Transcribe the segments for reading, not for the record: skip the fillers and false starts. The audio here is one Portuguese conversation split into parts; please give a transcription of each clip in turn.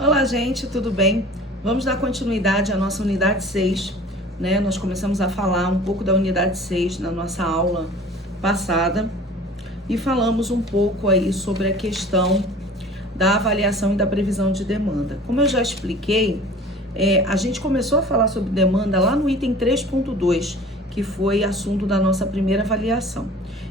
Olá, gente, tudo bem? Vamos dar continuidade à nossa unidade 6, né? Nós começamos a falar um pouco da unidade 6 na nossa aula passada e falamos um pouco aí sobre a questão da avaliação e da previsão de demanda. Como eu já expliquei, a gente começou a falar sobre demanda lá no item 3.2, que foi assunto da nossa primeira avaliação.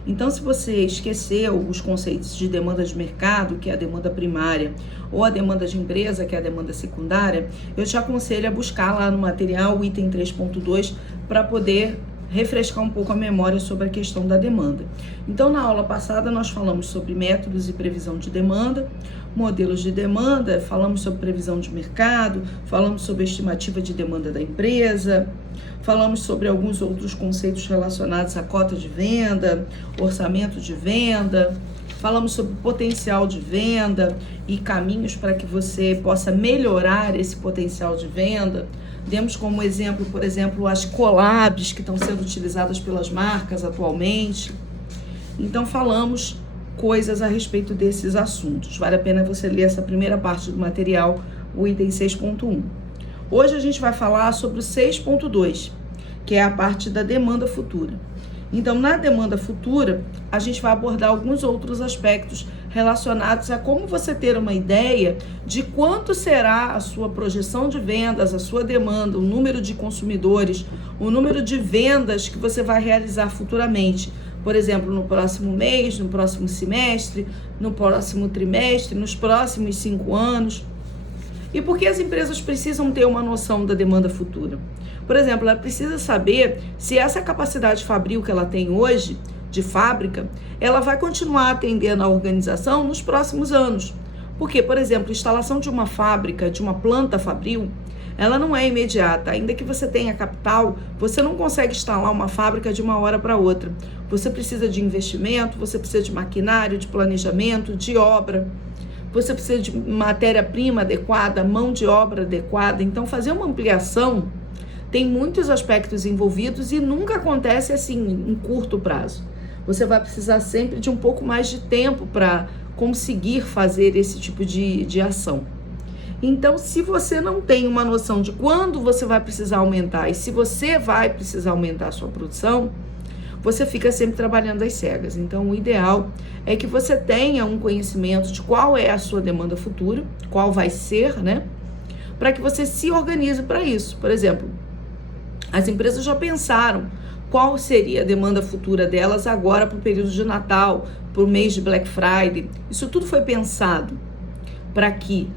Então, se você esqueceu os conceitos de demanda de mercado, que é a demanda primária, ou a demanda de empresa, que é a demanda secundária, eu te aconselho a buscar lá no material o item 3.2 para poder refrescar um pouco a memória sobre a questão da demanda. Então, na aula passada, nós falamos sobre métodos e previsão de demanda, modelos de demanda, falamos sobre previsão de mercado, falamos sobre a estimativa de demanda da empresa, falamos sobre alguns outros conceitos relacionados à cota de venda, orçamento de venda, falamos sobre potencial de venda e caminhos para que você possa melhorar esse potencial de venda. Demos como exemplo, por exemplo, as collabs que estão sendo utilizadas pelas marcas atualmente. Então, falamos coisas a respeito desses assuntos. Vale a pena você ler essa primeira parte do material, o item 6.1. Hoje a gente vai falar sobre o 6.2, que é a parte da demanda futura. Então, na demanda futura, a gente vai abordar alguns outros aspectos relacionados a como você ter uma ideia de quanto será a sua projeção de vendas, a sua demanda, o número de consumidores, o número de vendas que você vai realizar futuramente. Por exemplo, no próximo mês, no próximo semestre, no próximo trimestre, nos próximos 5 anos. E por que as empresas precisam ter uma noção da demanda futura? Por exemplo, ela precisa saber se essa capacidade fabril que ela tem hoje, de fábrica, ela vai continuar atendendo a organização nos próximos anos. Porque, por exemplo, a instalação de uma fábrica, de uma planta fabril, ela não é imediata. Ainda que você tenha capital, você não consegue instalar uma fábrica de uma hora para outra. Você precisa de investimento, você precisa de maquinário, de planejamento, de obra. Você precisa de matéria-prima adequada, mão de obra adequada. Então, fazer uma ampliação tem muitos aspectos envolvidos e nunca acontece assim, em curto prazo. Você vai precisar sempre de um pouco mais de tempo para conseguir fazer esse tipo de ação. Então, se você não tem uma noção de quando você vai precisar aumentar e se você vai precisar aumentar a sua produção, você fica sempre trabalhando às cegas. Então, o ideal é que você tenha um conhecimento de qual é a sua demanda futura, qual vai ser, né? Para que você se organize para isso. Por exemplo, as empresas já pensaram qual seria a demanda futura delas agora para o período de Natal, para o mês de Black Friday. Isso tudo foi pensado para que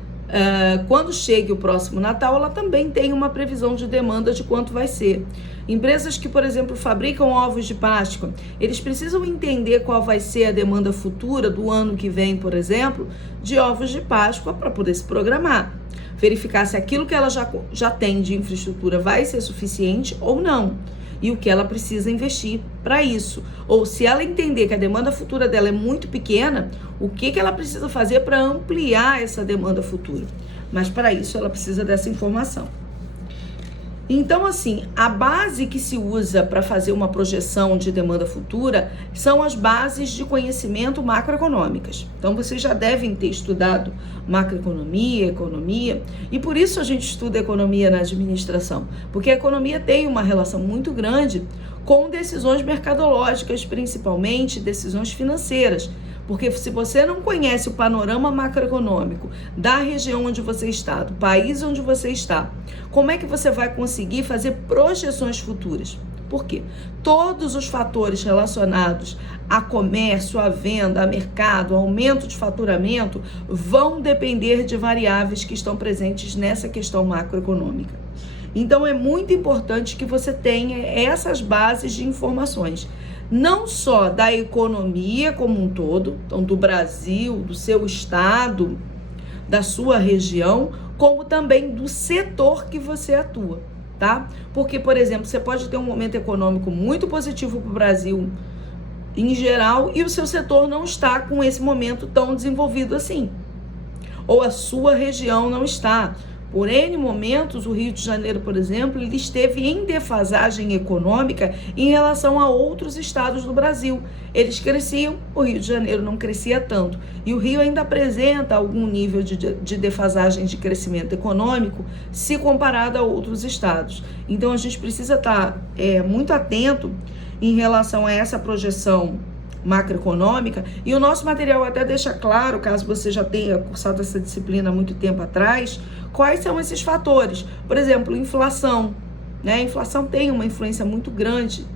quando chegue o próximo Natal, ela também tenha uma previsão de demanda de quanto vai ser. Empresas que, por exemplo, fabricam ovos de Páscoa, eles precisam entender qual vai ser a demanda futura do ano que vem, por exemplo, de ovos de Páscoa para poder se programar. Verificar se aquilo que ela já tem de infraestrutura vai ser suficiente ou não. E o que ela precisa investir para isso. Ou se ela entender que a demanda futura dela é muito pequena, o que ela precisa fazer para ampliar essa demanda futura. Mas para isso ela precisa dessa informação. Então, assim, a base que se usa para fazer uma projeção de demanda futura são as bases de conhecimento macroeconômicas. Então, vocês já devem ter estudado macroeconomia, economia, e por isso a gente estuda economia na administração, porque a economia tem uma relação muito grande com decisões mercadológicas, principalmente decisões financeiras. Porque se você não conhece o panorama macroeconômico da região onde você está, do país onde você está, como é que você vai conseguir fazer projeções futuras? Por quê? Todos os fatores relacionados a comércio, a venda, a mercado, aumento de faturamento, vão depender de variáveis que estão presentes nessa questão macroeconômica. Então, é muito importante que você tenha essas bases de informações. Não só da economia como um todo, então do Brasil, do seu estado, da sua região, como também do setor que você atua, tá? Porque, por exemplo, você pode ter um momento econômico muito positivo para o Brasil em geral e o seu setor não está com esse momento tão desenvolvido assim. Ou a sua região não está. Por N momentos, o Rio de Janeiro, por exemplo, ele esteve em defasagem econômica em relação a outros estados do Brasil. Eles cresciam, o Rio de Janeiro não crescia tanto. E o Rio ainda apresenta algum nível de defasagem de crescimento econômico se comparado a outros estados. Então, a gente precisa estar muito atento em relação a essa projeção macroeconômica, e o nosso material até deixa claro, caso você já tenha cursado essa disciplina há muito tempo atrás, quais são esses fatores. Por exemplo, inflação, né? A inflação tem uma influência muito grande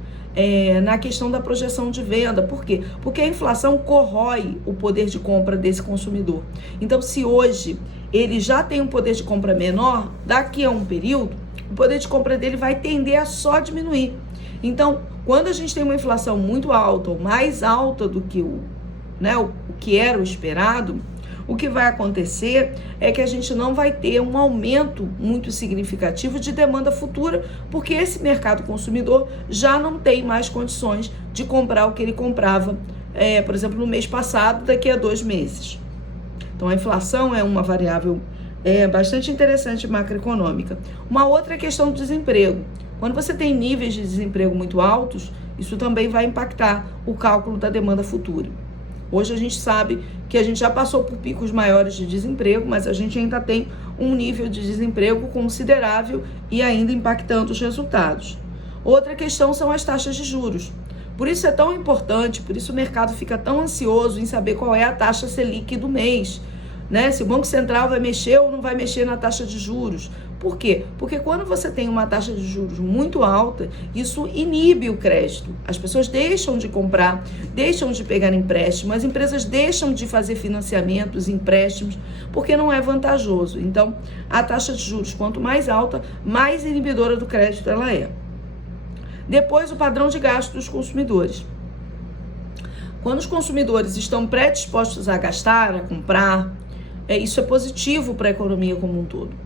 na questão da projeção de venda. Por quê? Porque a inflação corrói o poder de compra desse consumidor. Então, se hoje ele já tem um poder de compra menor, daqui a um período, o poder de compra dele vai tender a só diminuir. Então, quando a gente tem uma inflação muito alta, ou mais alta do que o que era o esperado, o que vai acontecer é que a gente não vai ter um aumento muito significativo de demanda futura, porque esse mercado consumidor já não tem mais condições de comprar o que ele comprava, por exemplo, no mês passado, daqui a 2 meses. Então, a inflação é uma variável bastante interessante macroeconômica. Uma outra é a questão do desemprego. Quando você tem níveis de desemprego muito altos, isso também vai impactar o cálculo da demanda futura. Hoje a gente sabe que a gente já passou por picos maiores de desemprego, mas a gente ainda tem um nível de desemprego considerável e ainda impactando os resultados. Outra questão são as taxas de juros. Por isso é tão importante, por isso o mercado fica tão ansioso em saber qual é a taxa Selic do mês, né? Se o Banco Central vai mexer ou não vai mexer na taxa de juros. Por quê? Porque quando você tem uma taxa de juros muito alta, isso inibe o crédito. As pessoas deixam de comprar, deixam de pegar empréstimo, as empresas deixam de fazer financiamentos, empréstimos, porque não é vantajoso. Então, a taxa de juros, quanto mais alta, mais inibidora do crédito ela é. Depois, o padrão de gasto dos consumidores. Quando os consumidores estão predispostos a gastar, a comprar, isso é positivo para a economia como um todo.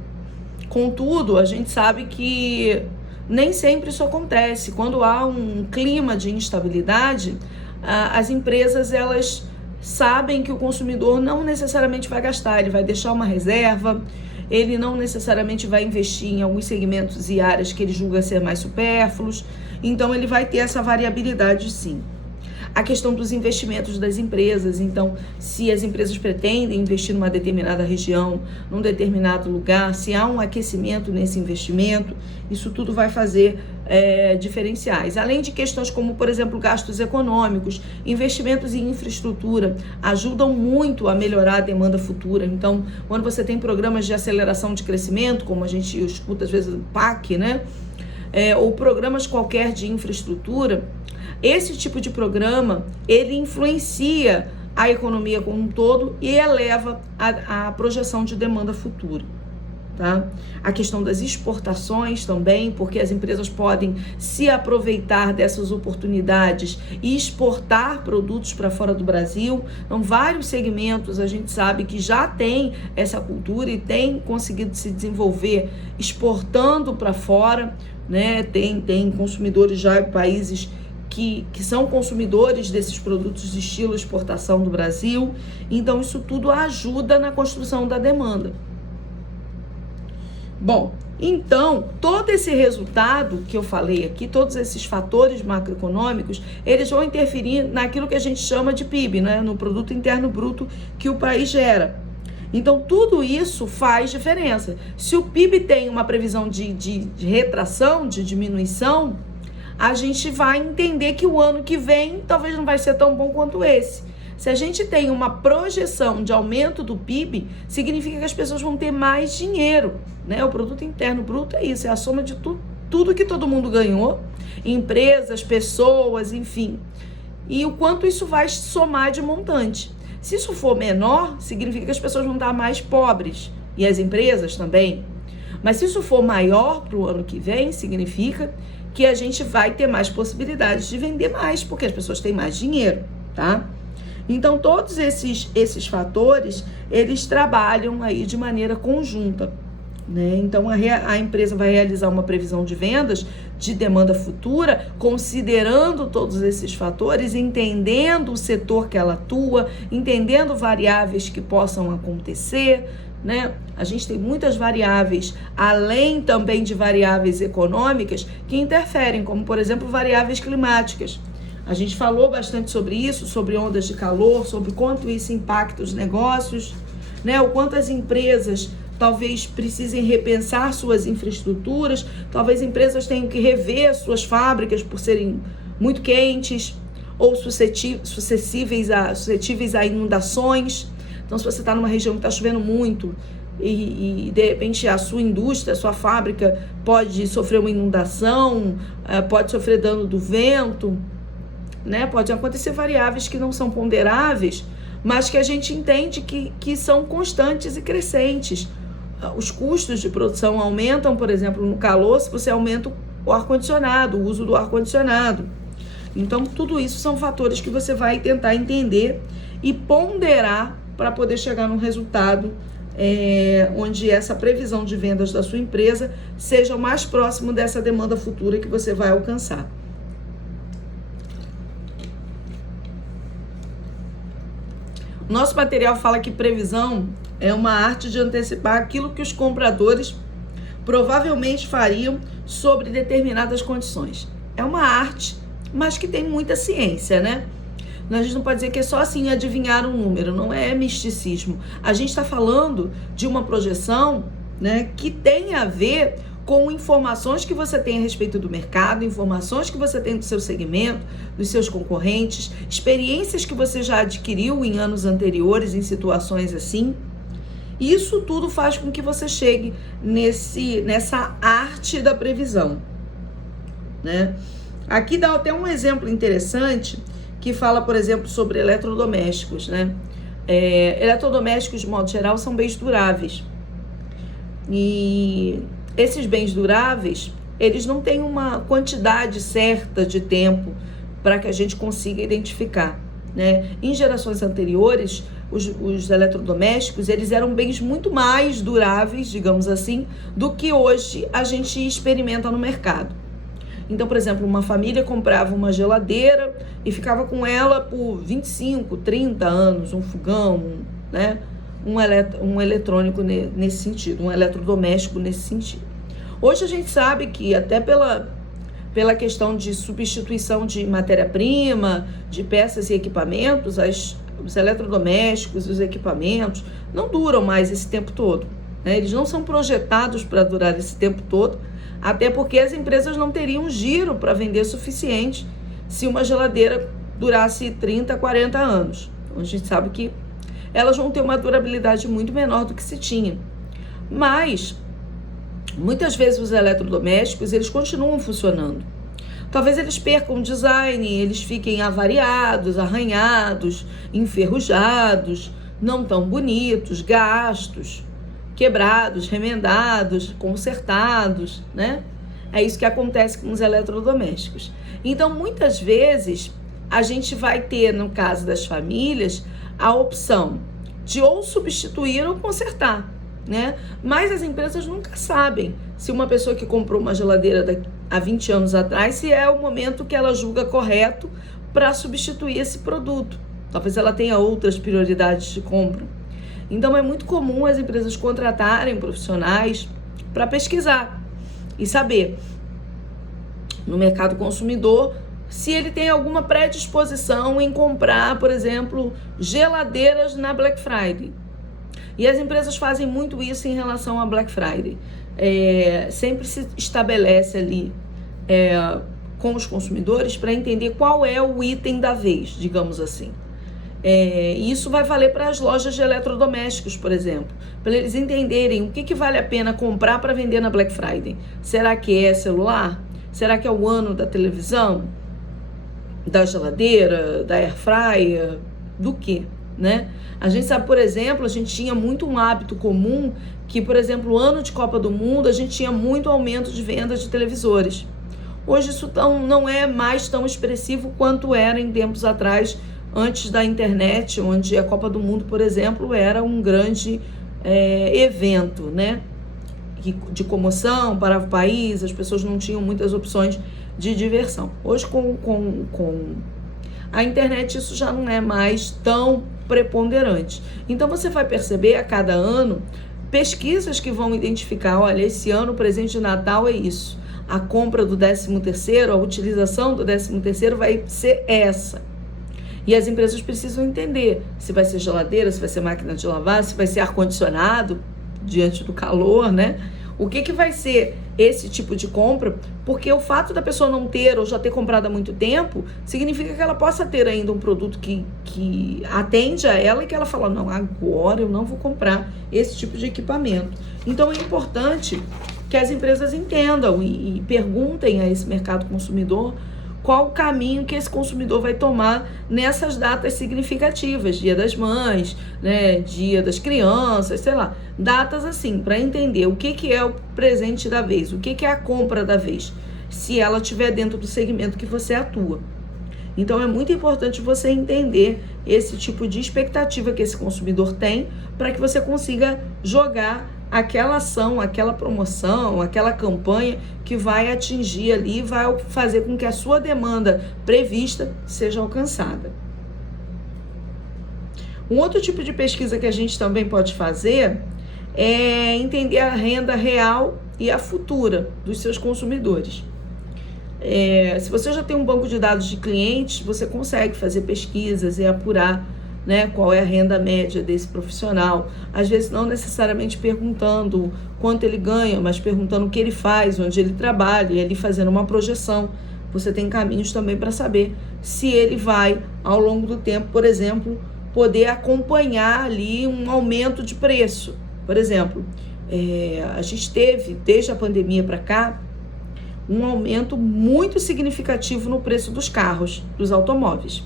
Contudo, a gente sabe que nem sempre isso acontece. Quando há um clima de instabilidade, as empresas elas sabem que o consumidor não necessariamente vai gastar, ele vai deixar uma reserva, ele não necessariamente vai investir em alguns segmentos e áreas que ele julga ser mais supérfluos, então ele vai ter essa variabilidade sim. A questão dos investimentos das empresas, então, se as empresas pretendem investir numa determinada região, num determinado lugar, se há um aquecimento nesse investimento, isso tudo vai fazer diferenciais. Além de questões como, por exemplo, gastos econômicos, investimentos em infraestrutura ajudam muito a melhorar a demanda futura. Então, quando você tem programas de aceleração de crescimento, como a gente escuta às vezes o PAC, né? Ou programas qualquer de infraestrutura, esse tipo de programa, ele influencia a economia como um todo e eleva a projeção de demanda futura, tá? A questão das exportações também, porque as empresas podem se aproveitar dessas oportunidades e exportar produtos para fora do Brasil. Então, vários segmentos a gente sabe que já tem essa cultura e tem conseguido se desenvolver exportando para fora, né? Tem consumidores já em países que são consumidores desses produtos de estilo exportação do Brasil. Então, isso tudo ajuda na construção da demanda. Bom, então, todo esse resultado que eu falei aqui, todos esses fatores macroeconômicos, eles vão interferir naquilo que a gente chama de PIB, né? No Produto Interno Bruto que o país gera. Então, tudo isso faz diferença. Se o PIB tem uma previsão de retração, de diminuição, a gente vai entender que o ano que vem talvez não vai ser tão bom quanto esse. Se a gente tem uma projeção de aumento do PIB, significa que as pessoas vão ter mais dinheiro, né? O Produto Interno Bruto é isso, é a soma de tudo que todo mundo ganhou, empresas, pessoas, enfim. E o quanto isso vai somar de montante. Se isso for menor, significa que as pessoas vão estar mais pobres, e as empresas também. Mas se isso for maior para o ano que vem, significa que a gente vai ter mais possibilidades de vender mais, porque as pessoas têm mais dinheiro, tá? Então, todos esses fatores, eles trabalham aí de maneira conjunta, né? Então, a empresa vai realizar uma previsão de vendas de demanda futura, considerando todos esses fatores, entendendo o setor que ela atua, entendendo variáveis que possam acontecer, né? A gente tem muitas variáveis, além também de variáveis econômicas, que interferem, como, por exemplo, variáveis climáticas. A gente falou bastante sobre isso, sobre ondas de calor, sobre quanto isso impacta os negócios, né? O quanto as empresas talvez precisem repensar suas infraestruturas, talvez empresas tenham que rever suas fábricas por serem muito quentes ou suscetíveis a inundações. Então, se você está numa região que está chovendo muito e de repente a sua indústria, a sua fábrica pode sofrer uma inundação, pode sofrer dano do vento, né? Pode acontecer variáveis que não são ponderáveis, mas que a gente entende que são constantes e crescentes. Os custos de produção aumentam, por exemplo, no calor, se você aumenta o ar-condicionado, o uso do ar-condicionado. Então, tudo isso são fatores que você vai tentar entender e ponderar para poder chegar num resultado onde essa previsão de vendas da sua empresa seja o mais próximo dessa demanda futura que você vai alcançar. Nosso material fala que previsão é uma arte de antecipar aquilo que os compradores provavelmente fariam sobre determinadas condições. É uma arte, mas que tem muita ciência, né? A gente não pode dizer que é só assim adivinhar um número, não é misticismo. A gente está falando de uma projeção, né, que tem a ver com informações que você tem a respeito do mercado, informações que você tem do seu segmento, dos seus concorrentes, experiências que você já adquiriu em anos anteriores, em situações assim. Isso tudo faz com que você chegue nessa arte da previsão, né? Aqui dá até um exemplo interessante que fala, por exemplo, sobre eletrodomésticos, né? Eletrodomésticos, de modo geral, são bens duráveis. E esses bens duráveis, eles não têm uma quantidade certa de tempo para que a gente consiga identificar, né? Em gerações anteriores, os eletrodomésticos, eles eram bens muito mais duráveis, digamos assim, do que hoje a gente experimenta no mercado. Então, por exemplo, uma família comprava uma geladeira e ficava com ela por 25, 30 anos, um fogão, né? Um eletrônico nesse sentido, um eletrodoméstico nesse sentido. Hoje a gente sabe que até pela questão de substituição de matéria-prima, de peças e equipamentos, os eletrodomésticos, os equipamentos não duram mais esse tempo todo, né? Eles não são projetados para durar esse tempo todo, até porque as empresas não teriam giro para vender suficiente se uma geladeira durasse 30, 40 anos. Então, a gente sabe que elas vão ter uma durabilidade muito menor do que se tinha. Mas, muitas vezes os eletrodomésticos, eles continuam funcionando. Talvez eles percam o design, eles fiquem avariados, arranhados, enferrujados, não tão bonitos, gastos, quebrados, remendados, consertados, né? É isso que acontece com os eletrodomésticos. Então, muitas vezes, a gente vai ter, no caso das famílias, a opção de ou substituir ou consertar, né? Mas as empresas nunca sabem se uma pessoa que comprou uma geladeira há 20 anos atrás, se é o momento que ela julga correto para substituir esse produto. Talvez ela tenha outras prioridades de compra. Então, é muito comum as empresas contratarem profissionais para pesquisar e saber, no mercado consumidor, se ele tem alguma predisposição em comprar, por exemplo, geladeiras na Black Friday. E as empresas fazem muito isso em relação à Black Friday. Sempre se estabelece ali com os consumidores para entender qual é o item da vez, digamos assim. Isso vai valer para as lojas de eletrodomésticos, por exemplo, para eles entenderem o que vale a pena comprar para vender na Black Friday. Será que é celular? Será que é o ano da televisão? Da geladeira? Da air fryer? Do quê, né? A gente sabe, por exemplo, a gente tinha muito um hábito comum que, por exemplo, o ano de Copa do Mundo, a gente tinha muito aumento de vendas de televisores. Hoje isso não é mais tão expressivo quanto era em tempos atrás, antes da internet, onde a Copa do Mundo, por exemplo, era um grande evento, né? De comoção para o país, as pessoas não tinham muitas opções de diversão. Hoje, com a internet, isso já não é mais tão preponderante. Então, você vai perceber a cada ano pesquisas que vão identificar, olha, esse ano o presente de Natal é isso. A compra do 13º, a utilização do 13º vai ser essa. E as empresas precisam entender se vai ser geladeira, se vai ser máquina de lavar, se vai ser ar-condicionado diante do calor, né? O que vai ser esse tipo de compra? Porque o fato da pessoa não ter ou já ter comprado há muito tempo significa que ela possa ter ainda um produto que atende a ela e que ela fala, não, agora eu não vou comprar esse tipo de equipamento. Então é importante que as empresas entendam e perguntem a esse mercado consumidor qual o caminho que esse consumidor vai tomar nessas datas significativas, Dia das Mães, né, Dia das Crianças, sei lá, datas assim, para entender o que é o presente da vez, o que é a compra da vez, se ela estiver dentro do segmento que você atua. Então é muito importante você entender esse tipo de expectativa que esse consumidor tem para que você consiga jogar aquela ação, aquela promoção, aquela campanha que vai atingir ali, vai fazer com que a sua demanda prevista seja alcançada. Um outro tipo de pesquisa que a gente também pode fazer é entender a renda real e a futura dos seus consumidores. Se você já tem um banco de dados de clientes, você consegue fazer pesquisas e apurar, né, qual é a renda média desse profissional. Às vezes não necessariamente perguntando quanto ele ganha, mas perguntando o que ele faz, onde ele trabalha, e ali fazendo uma projeção. Você tem caminhos também para saber se ele vai, ao longo do tempo, por exemplo, poder acompanhar ali um aumento de preço. Por exemplo, a gente teve, desde a pandemia para cá, um aumento muito significativo no preço dos carros, dos automóveis.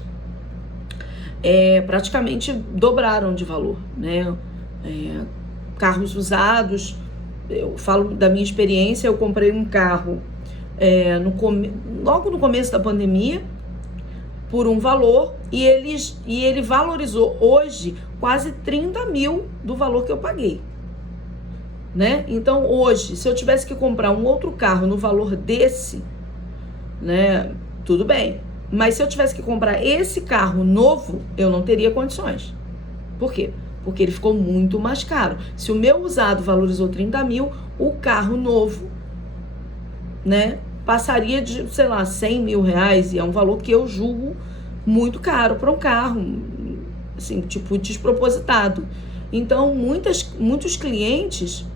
Praticamente dobraram de valor, né? Carros usados, eu falo da minha experiência, eu comprei um carro logo no começo da pandemia por um valor e ele valorizou hoje quase 30 mil do valor que eu paguei, né? Então hoje, se eu tivesse que comprar um outro carro no valor desse, né, tudo bem. Mas se eu tivesse que comprar esse carro novo, eu não teria condições. Por quê? Porque ele ficou muito mais caro. Se o meu usado valorizou 30 mil, o carro novo, né, passaria de, sei lá, 100 mil reais. E é um valor que eu julgo muito caro para um carro, assim, tipo, despropositado. Então, muitos clientes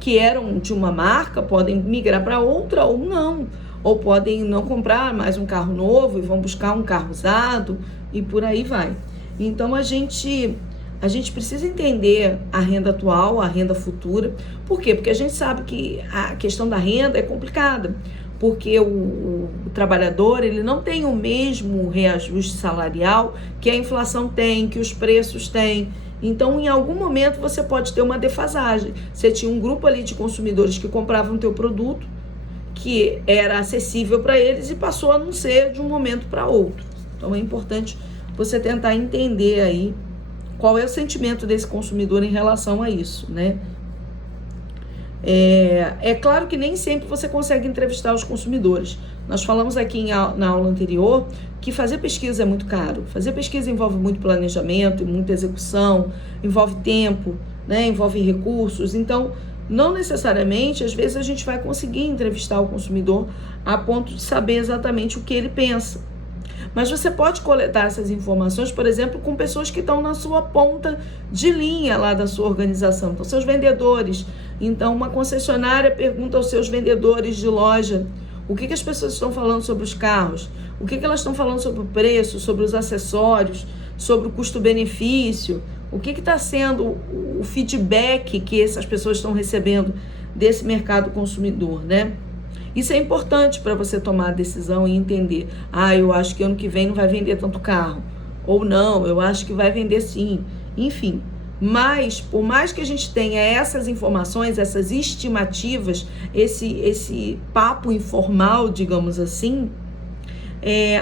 que eram de uma marca podem migrar para outra ou não. Ou podem não comprar mais um carro novo e vão buscar um carro usado e por aí vai. Então a gente precisa entender a renda atual, a renda futura. Por quê? Porque a gente sabe que a questão da renda é complicada. Porque o trabalhador ele não tem o mesmo reajuste salarial que a inflação tem, que os preços têm. Então, em algum momento, você pode ter uma defasagem. Você tinha um grupo ali de consumidores que compravam o teu produto, que era acessível para eles e passou a não ser de um momento para outro. Então é importante você tentar entender aí qual é o sentimento desse consumidor em relação a isso, né? É claro que nem sempre você consegue entrevistar os consumidores. Nós falamos aqui na aula anterior que fazer pesquisa é muito caro. Fazer pesquisa envolve muito planejamento, muita execução, envolve tempo, né? Envolve recursos. Então, não necessariamente, às vezes a gente vai conseguir entrevistar o consumidor a ponto de saber exatamente o que ele pensa. Mas você pode coletar essas informações, por exemplo, com pessoas que estão na sua ponta de linha lá da sua organização, então seus vendedores. Então, uma concessionária pergunta aos seus vendedores de loja o que as pessoas estão falando sobre os carros, o que elas estão falando sobre o preço, sobre os acessórios, sobre o custo-benefício, o que está sendo o feedback que essas pessoas estão recebendo desse mercado consumidor, né? Isso é importante para você tomar a decisão e entender. Eu acho que ano que vem não vai vender tanto carro. Ou não, eu acho que vai vender sim. Enfim, mas por mais que a gente tenha essas informações, essas estimativas, esse papo informal, digamos assim,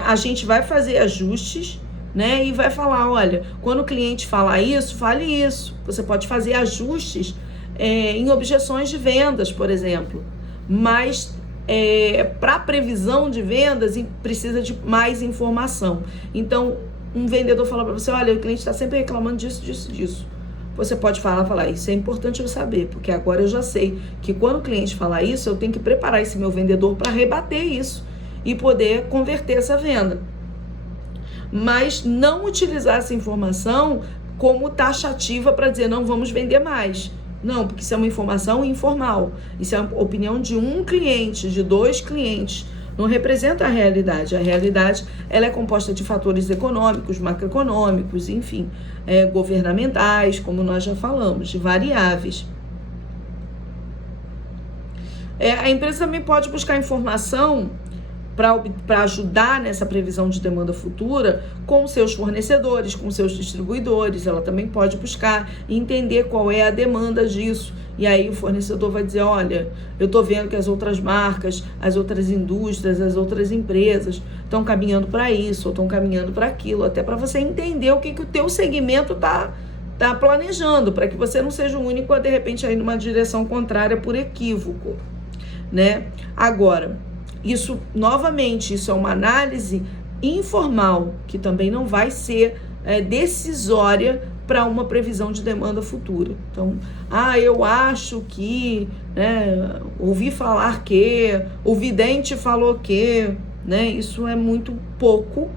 a gente vai fazer ajustes, né? E vai falar, olha, quando o cliente falar isso, fale isso. Você pode fazer ajustes em objeções de vendas, por exemplo. Mas para previsão de vendas precisa de mais informação. Então, um vendedor fala para você, olha, o cliente está sempre reclamando disso. você pode falar, isso é importante eu saber, porque agora eu já sei que quando o cliente falar isso, eu tenho que preparar esse meu vendedor para rebater isso e poder converter essa venda. Mas não utilizar essa informação como taxativa para dizer, não, vamos vender mais. Não, porque isso é uma informação informal. Isso é a opinião de um cliente, de 2 clientes. Não representa a realidade. A realidade, ela é composta de fatores econômicos, macroeconômicos, enfim, governamentais, como nós já falamos, de variáveis. A empresa também pode buscar informação para ajudar nessa previsão de demanda futura com seus fornecedores, com seus distribuidores. Ela também pode buscar e entender qual é a demanda disso. E aí o fornecedor vai dizer, olha, eu estou vendo que as outras marcas, as outras indústrias, as outras empresas estão caminhando para isso, ou estão caminhando para aquilo, até para você entender o que o teu segmento está planejando, para que você não seja o único a, de repente, ir numa direção contrária por equívoco, né? Agora, isso é uma análise informal, que também não vai ser decisória para uma previsão de demanda futura. Então, eu acho que, né, ouvi falar que, o vidente falou que, né, isso é muito pouco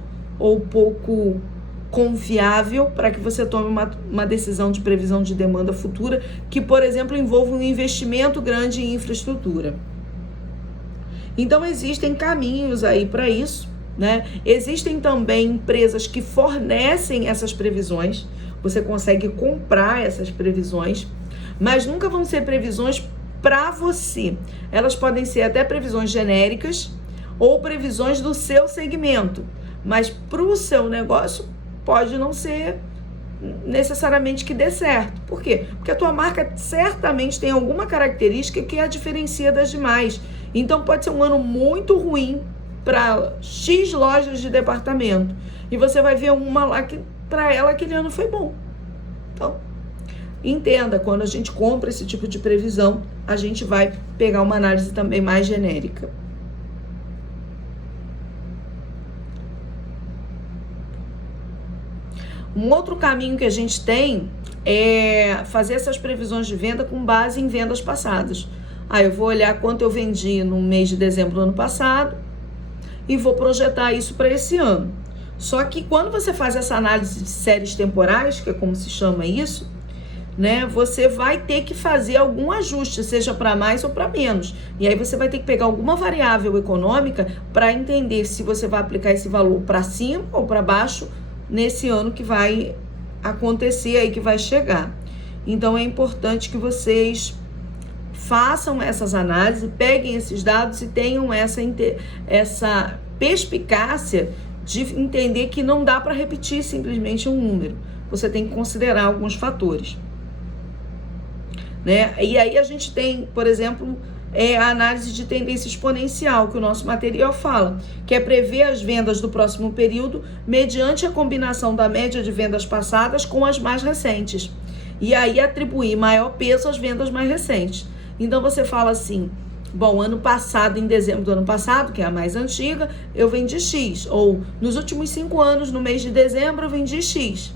confiável para que você tome uma decisão de previsão de demanda futura que, por exemplo, envolva um investimento grande em infraestrutura. Então, existem caminhos aí para isso, né? Existem também empresas que fornecem essas previsões. Você consegue comprar essas previsões, mas nunca vão ser previsões para você. Elas podem ser até previsões genéricas ou previsões do seu segmento, mas para o seu negócio pode não ser necessariamente que dê certo. Por quê? Porque a tua marca certamente tem alguma característica que a diferencia das demais. Então pode ser um ano muito ruim para X lojas de departamento e você vai ver uma lá que para ela aquele ano foi bom. Então, entenda, quando a gente compra esse tipo de previsão, a gente vai pegar uma análise também mais genérica. Um outro caminho que a gente tem é fazer essas previsões de venda com base em vendas passadas. Eu vou olhar quanto eu vendi no mês de dezembro do ano passado e vou projetar isso para esse ano. Só que quando você faz essa análise de séries temporais, que é como se chama isso, né, você vai ter que fazer algum ajuste, seja para mais ou para menos. E aí você vai ter que pegar alguma variável econômica para entender se você vai aplicar esse valor para cima ou para baixo nesse ano que vai acontecer aí, que vai chegar. Então é importante que vocês façam essas análises, peguem esses dados e tenham essa perspicácia de entender que não dá para repetir simplesmente um número. Você tem que considerar alguns fatores, né? E aí a gente tem, por exemplo, a análise de tendência exponencial, que o nosso material fala, que é prever as vendas do próximo período mediante a combinação da média de vendas passadas com as mais recentes. E aí atribuir maior peso às vendas mais recentes. Então você fala assim, bom, ano passado, em dezembro do ano passado, que é a mais antiga, eu vendi X. Ou nos últimos 5 anos, no mês de dezembro, eu vendi X.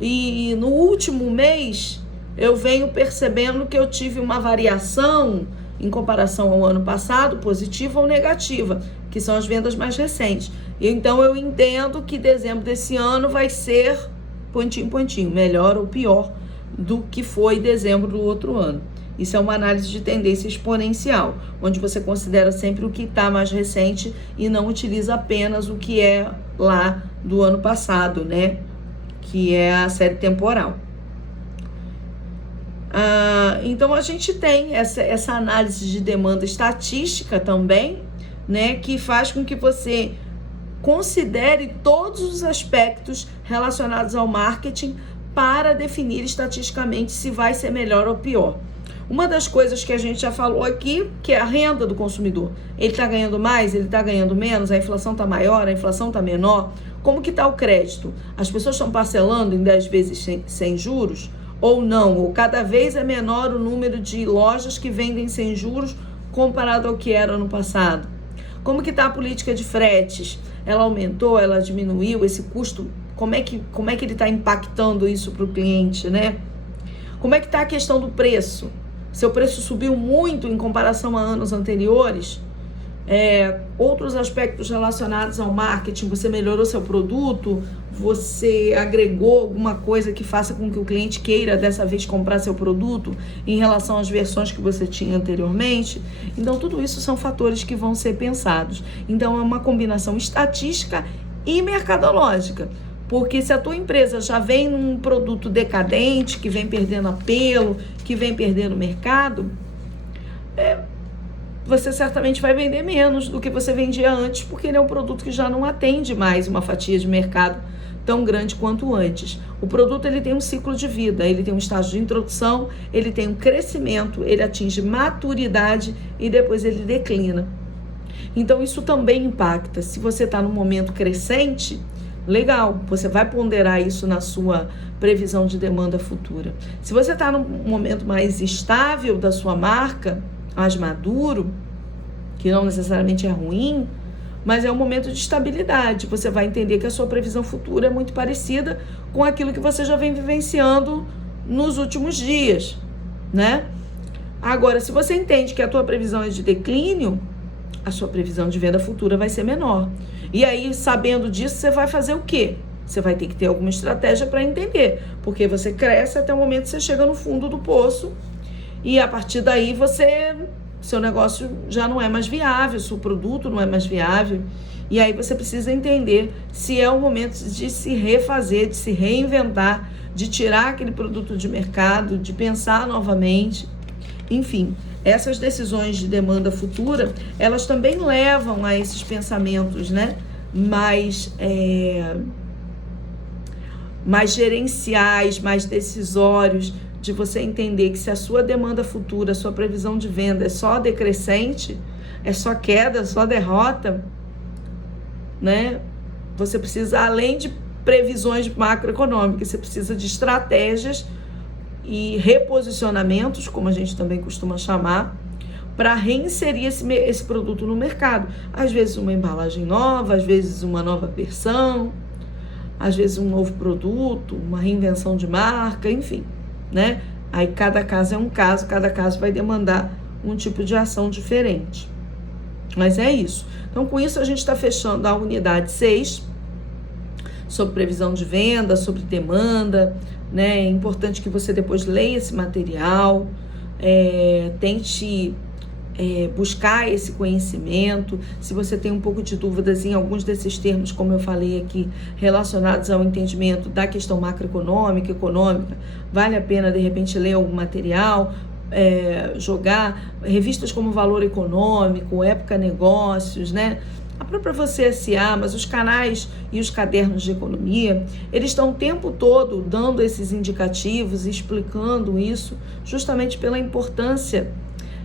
E no último mês, eu venho percebendo que eu tive uma variação em comparação ao ano passado, positiva ou negativa, que são as vendas mais recentes. Então eu entendo que dezembro desse ano vai ser pontinho, melhor ou pior do que foi dezembro do outro ano. Isso é uma análise de tendência exponencial, onde você considera sempre o que está mais recente e não utiliza apenas o que é lá do ano passado, né? Que é a série temporal. Então a gente tem essa análise de demanda estatística também, né? Que faz com que você considere todos os aspectos relacionados ao marketing para definir estatisticamente se vai ser melhor ou pior. Uma das coisas que a gente já falou aqui, que é a renda do consumidor. Ele está ganhando mais, ele está ganhando menos, a inflação está maior, a inflação está menor. Como que está o crédito? As pessoas estão parcelando em 10 vezes sem juros? Ou não? Ou cada vez é menor o número de lojas que vendem sem juros comparado ao que era no passado? Como que está a política de fretes? Ela aumentou, ela diminuiu esse custo? Como é que ele está impactando isso para o cliente, né? Como é que está a questão do preço? Seu preço subiu muito em comparação a anos anteriores? Outros aspectos relacionados ao marketing, você melhorou seu produto, você agregou alguma coisa que faça com que o cliente queira dessa vez comprar seu produto em relação às versões que você tinha anteriormente. Então tudo isso são fatores que vão ser pensados. Então é uma combinação estatística e mercadológica, porque se a tua empresa já vem num produto decadente, que vem perdendo apelo, que vem perdendo mercado, você certamente vai vender menos do que você vendia antes, porque ele é um produto que já não atende mais uma fatia de mercado tão grande quanto antes. O produto ele tem um ciclo de vida, ele tem um estágio de introdução, ele tem um crescimento, ele atinge maturidade e depois ele declina. Então isso também impacta. Se você está num momento crescente, legal, você vai ponderar isso na sua previsão de demanda futura. Se você está num momento mais estável da sua marca, mais maduro, que não necessariamente é ruim, mas é um momento de estabilidade. Você vai entender que a sua previsão futura é muito parecida com aquilo que você já vem vivenciando nos últimos dias, né? Agora, se você entende que a tua previsão é de declínio, a sua previsão de venda futura vai ser menor. E aí, sabendo disso, você vai fazer o quê? Você vai ter que ter alguma estratégia para entender, porque você cresce até o momento que você chega no fundo do poço. E a partir daí seu negócio já não é mais viável, seu produto não é mais viável. E aí você precisa entender se é o momento de se refazer, de se reinventar, de tirar aquele produto de mercado, de pensar novamente. Enfim, essas decisões de demanda futura, elas também levam a esses pensamentos, né? mais gerenciais, mais decisórios, de você entender que se a sua demanda futura, a sua previsão de venda é só decrescente, é só queda, é só derrota, né? Você precisa, além de previsões macroeconômicas, você precisa de estratégias e reposicionamentos, como a gente também costuma chamar, para reinserir esse produto no mercado. Às vezes uma embalagem nova, às vezes uma nova versão, às vezes um novo produto, uma reinvenção de marca, enfim, né? Aí cada caso é um caso, cada caso vai demandar um tipo de ação diferente. Mas é isso. Então, com isso, a gente está fechando a unidade 6, sobre previsão de venda, sobre demanda, né? É importante que você depois leia esse material, tente buscar esse conhecimento. Se você tem um pouco de dúvidas em alguns desses termos, como eu falei aqui, relacionados ao entendimento da questão macroeconômica, econômica, vale a pena de repente ler algum material, jogar revistas como Valor Econômico, Época Negócios, né? A própria Você S.A., mas os canais e os cadernos de economia, eles estão o tempo todo dando esses indicativos, explicando isso, justamente pela importância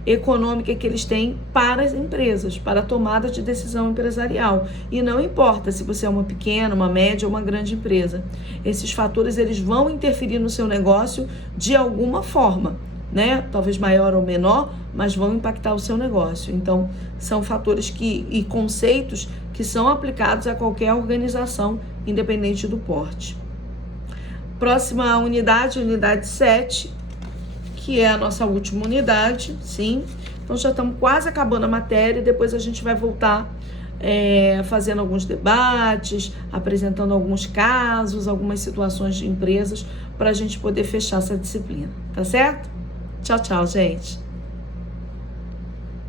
econômica que eles têm para as empresas, para a tomada de decisão empresarial. E não importa se você é uma pequena, uma média ou uma grande empresa. Esses fatores, eles vão interferir no seu negócio de alguma forma, né? Talvez maior ou menor, mas vão impactar o seu negócio. Então, são fatores e conceitos que são aplicados a qualquer organização, independente do porte. Próxima unidade, unidade 7, que é a nossa última unidade, sim. Então, já estamos quase acabando a matéria e depois a gente vai voltar fazendo alguns debates, apresentando alguns casos, algumas situações de empresas para a gente poder fechar essa disciplina, tá certo? Tchau, tchau, gente.